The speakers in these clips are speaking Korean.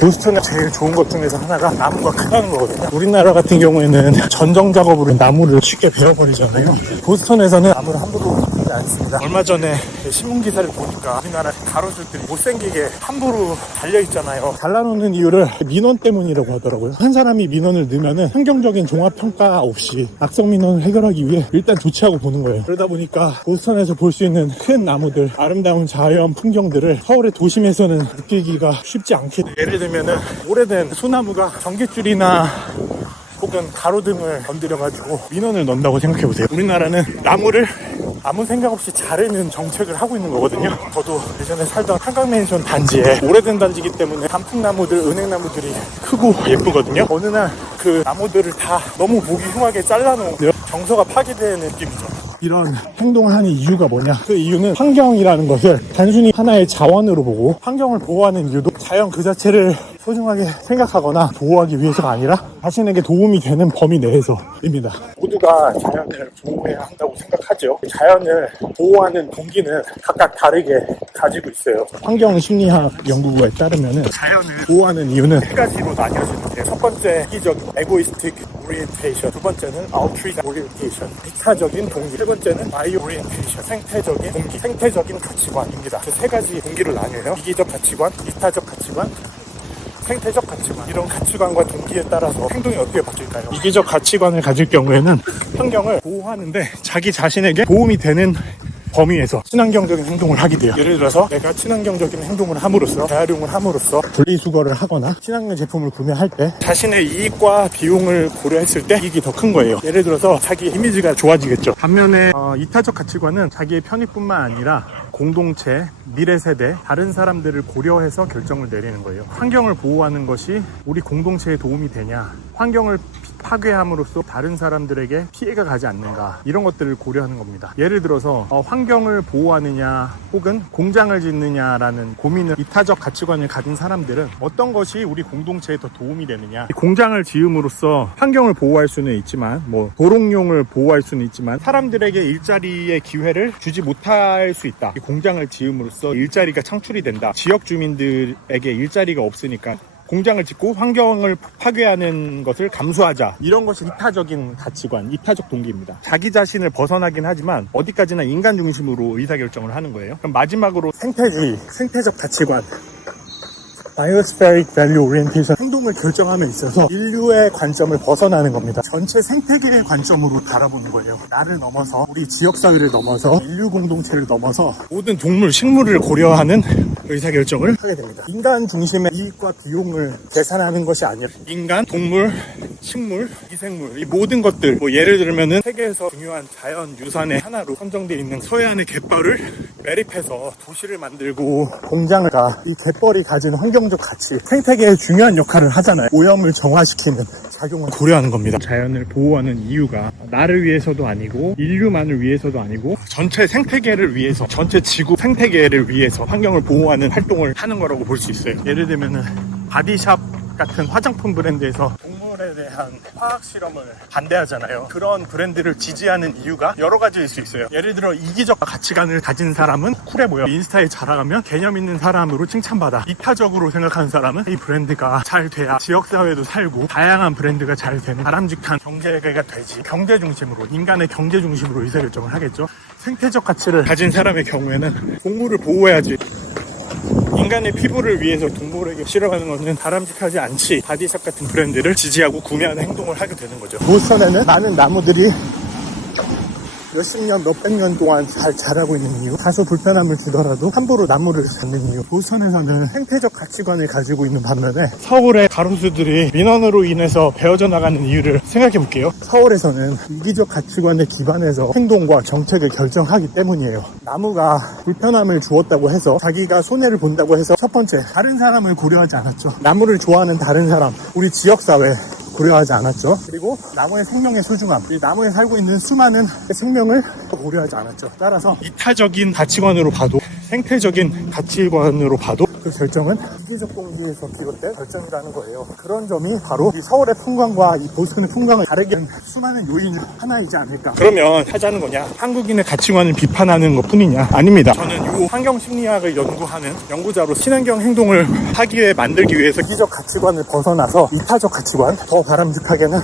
보스턴의 제일 좋은 것 중에서 하나가 나무가 크다는 거거든요. 우리나라 같은 경우에는 전정 작업으로 나무를 쉽게 베어버리잖아요. 보스턴에서는 나무를 함부로 베지 않습니다. 얼마 전에 신문기사를 보니까 우리나라 가로수들이 못생기게 함부로 달려있잖아요. 잘라놓는 이유를 민원 때문이라고 하더라고요. 한 사람이 민원을 넣으면은 환경적인 종합평가 없이 악성 민원을 해결하기 위해 일단 조치하고 보는 거예요. 그러다 보니까 보스턴에서 볼 수 있는 큰 나무들, 아름다운 자연 풍경들을 서울의 도심에서는 느끼기가 쉽지 않게 돼요. 예를 들면은 오래된 소나무가 전깃줄이나 혹은 가로등을 건드려가지고 민원을 넣는다고 생각해보세요. 우리나라는 나무를 아무 생각 없이 자르는 정책을 하고 있는 거거든요. 저도 예전에 살던 한강맨션 단지에 오래된 단지이기 때문에 단풍나무들, 은행나무들이 크고 예쁘거든요. 어느 날 그 나무들을 다 너무 보기 흉하게 잘라놓은 정서가 파괴되는 느낌이죠. 이런 행동을 하는 이유가 뭐냐? 그 이유는 환경이라는 것을 단순히 하나의 자원으로 보고 환경을 보호하는 이유도 자연 그 자체를 소중하게 생각하거나 보호하기 위해서가 아니라 자신에게 도움이 되는 범위 내에서입니다. 모두가 자연을 보호해야 한다고 생각하죠. 자연을 보호하는 동기는 각각 다르게 가지고 있어요. 환경심리학 연구에 따르면 자연을 보호하는 이유는 세 가지로 나뉘어지는데, 첫 번째 이기적 egoistic orientation, 두 번째는 altruistic orientation, 이타적인 동기, 세 번째는 bio orientation, 생태적인 동기, 생태적인 가치관입니다. 그 세 가지 동기를 나뉘어요. 이기적 가치관, 이타적 가치관, 생태적 가치관. 이런 가치관과 동기에 따라서 행동이 어떻게 바뀔까요? 이기적 가치관을 가질 경우에는 환경을 보호하는데 자기 자신에게 도움이 되는 범위에서 친환경적인 행동을 하게 돼요. 예를 들어서 내가 친환경적인 행동을 함으로써, 재활용을 함으로써 분리수거를 하거나 친환경 제품을 구매할 때 자신의 이익과 비용을 고려했을 때 이익이 더 큰 거예요. 예를 들어서 자기 이미지가 좋아지겠죠. 반면에 이타적 가치관은 자기의 편익뿐만 아니라 공동체, 미래 세대, 다른 사람들을 고려해서 결정을 내리는 거예요. 환경을 보호하는 것이 우리 공동체에 도움이 되냐, 환경을 파괴함으로써 다른 사람들에게 피해가 가지 않는가, 이런 것들을 고려하는 겁니다. 예를 들어서 환경을 보호하느냐 혹은 공장을 짓느냐라는 고민을 이타적 가치관을 가진 사람들은 어떤 것이 우리 공동체에 더 도움이 되느냐, 공장을 지음으로써 환경을 보호할 수는 있지만 도롱뇽을 보호할 수는 있지만 사람들에게 일자리의 기회를 주지 못할 수 있다. 공장을 지음으로써 일자리가 창출이 된다. 지역 주민들에게 일자리가 없으니까 공장을 짓고 환경을 파괴하는 것을 감수하자. 이런 것이 이타적인 가치관, 이타적 동기입니다. 자기 자신을 벗어나긴 하지만 어디까지나 인간 중심으로 의사결정을 하는 거예요. 그럼 마지막으로 생태주의, 생태적 가치관, Biospheric Value Orientation, 행동을 결정함에 있어서 인류의 관점을 벗어나는 겁니다. 전체 생태계의 관점으로 바라보는 거예요. 나를 넘어서, 우리 지역사회를 넘어서, 인류 공동체를 넘어서 모든 동물, 식물을 고려하는 의사결정을 하게 됩니다. 인간 중심의 이익과 비용을 계산하는 것이 아니라 인간, 동물, 식물, 미생물, 이 모든 것들, 예를 들면은 세계에서 중요한 자연유산의 하나로 선정되어 있는 서해안의 갯벌을 매립해서 도시를 만들고 공장을 가, 이 갯벌이 가진 환경적 가치, 생태계에 중요한 역할을 하잖아요. 오염을 정화시키는 작용을 고려하는 겁니다. 자연을 보호하는 이유가 나를 위해서도 아니고 인류만을 위해서도 아니고 전체 생태계를 위해서, 전체 지구 생태계를 위해서 환경을 보호하는 활동을 하는 거라고 볼 수 있어요. 예를 들면은 바디샵 같은 화장품 브랜드에서 동물에 대한 화학 실험을 반대하잖아요. 그런 브랜드를 지지하는 이유가 여러 가지일 수 있어요. 예를 들어 이기적 가치관을 가진 사람은 쿨해 보여. 인스타에 자라가면 개념 있는 사람으로 칭찬받아. 이타적으로 생각하는 사람은 이 브랜드가 잘 돼야 지역사회도 살고 다양한 브랜드가 잘 되는 바람직한 경제가 되지. 경제 중심으로, 인간의 경제 중심으로 의사결정을 하겠죠. 생태적 가치를 가진 사람의 경우에는 동물을 보호해야지. 인간의 피부를 위해서 동물에게 실험하는 것은 바람직하지 않지. 바디샵 같은 브랜드를 지지하고 구매하는 행동을 하게 되는 거죠. 보스턴에는 많은 나무들이 몇십 년, 몇백 년 동안 잘 자라고 있는 이유, 다소 불편함을 주더라도 함부로 나무를 잡는 이유. 보스턴에서는 생태적 가치관을 가지고 있는 반면에 서울의 가로수들이 민원으로 인해서 베어져 나가는 이유를 생각해 볼게요. 서울에서는 이기적 가치관에 기반해서 행동과 정책을 결정하기 때문이에요. 나무가 불편함을 주었다고 해서, 자기가 손해를 본다고 해서 첫 번째, 다른 사람을 고려하지 않았죠. 나무를 좋아하는 다른 사람, 우리 지역사회 고려하지 않았죠. 그리고 나무의 생명의 소중함, 이 나무에 살고 있는 수많은 생명을 고려하지 않았죠. 따라서 이타적인 가치관으로 봐도, 생태적인 가치관으로 봐도 그 결정은 이기적 동기에서 비롯된 결정이라는 거예요. 그런 점이 바로 이 서울의 풍광과 이 보스턴의 풍광을 다르게 하는 수많은 요인 하나이지 않을까. 그러면 하자는 거냐? 한국인의 가치관을 비판하는 것 뿐이냐? 아닙니다. 저는 이 환경심리학을 연구하는 연구자로 친환경 행동을 하기 위해 만들기 위해서 이기적 가치관을 벗어나서 이타적 가치관, 더 바람직하게는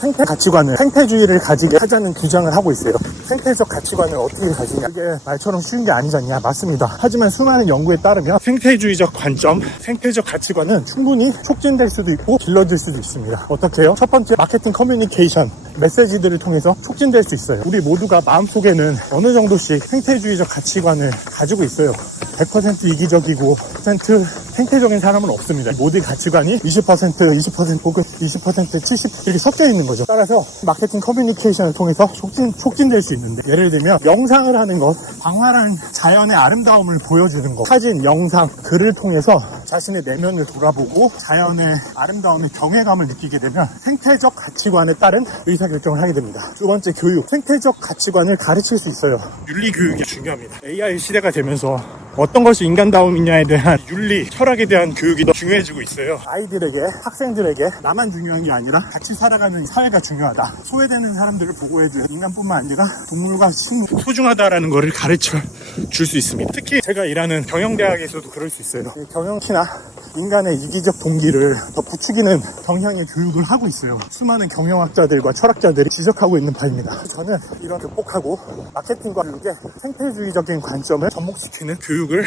생태 가치관을, 생태주의를 가지게 하자는 주장을 하고 있어요. 생태적 가치관을 어떻게 가지냐, 이게 말처럼 쉬운 게 아니잖냐. 맞습니다. 하지만 수많은 연구에 따르면 생태주의적 관점, 생태적 가치관은 충분히 촉진될 수도 있고 길러질 수도 있습니다. 어떻게 해요? 첫 번째, 마케팅 커뮤니케이션, 메시지들을 통해서 촉진될 수 있어요. 우리 모두가 마음속에는 어느 정도씩 생태주의적 가치관을 가지고 있어요. 100% 이기적이고 100% 생태적인 사람은 없습니다. 모든 가치관이 20% 혹은 20% 70 이렇게 섞여 있는 거죠. 따라서 마케팅 커뮤니케이션을 통해서 촉진될 수 있는데, 예를 들면 영상을 하는 것, 광활한 자연의 아름다움을 보여주는 것, 사진, 영상, 글을 통해서 자신의 내면을 돌아보고 자연의 아름다움의 경외감을 느끼게 되면 생태적 가치관에 따른 의사결정을 하게 됩니다. 두 번째, 교육. 생태적 가치관을 가르칠 수 있어요. 윤리 교육이 중요합니다. AI 시대가 되면서 어떤 것이 인간다움이냐에 대한 윤리, 철학에 대한 교육이 더 중요해지고 있어요. 아이들에게, 학생들에게 나만 중요한 게 아니라 같이 살아가는 사회가 중요하다. 소외되는 사람들을 보호해줄 인간뿐만 아니라 동물과 식물, 소중하다라는 거를 가르쳐 줄 수 있습니다. 특히 제가 일하는 경영대학에서도 그럴 수 있어요. 경영키나 인간의 이기적 동기를 더 부추기는 경향의 교육을 하고 있어요. 수많은 경영학자들과 철학자들이 지적하고 있는 바입니다. 저는 이런 극복하고 마케팅과 교육의 생태주의적인 관점을 접목시키는 교육을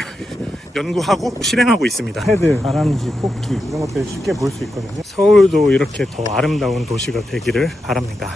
연구하고 실행하고 있습니다. 새들, 다람쥐, 토끼 이런 것들 쉽게 볼 수 있거든요. 서울도 이렇게 더 아름다운 도시가 되기를 바랍니다.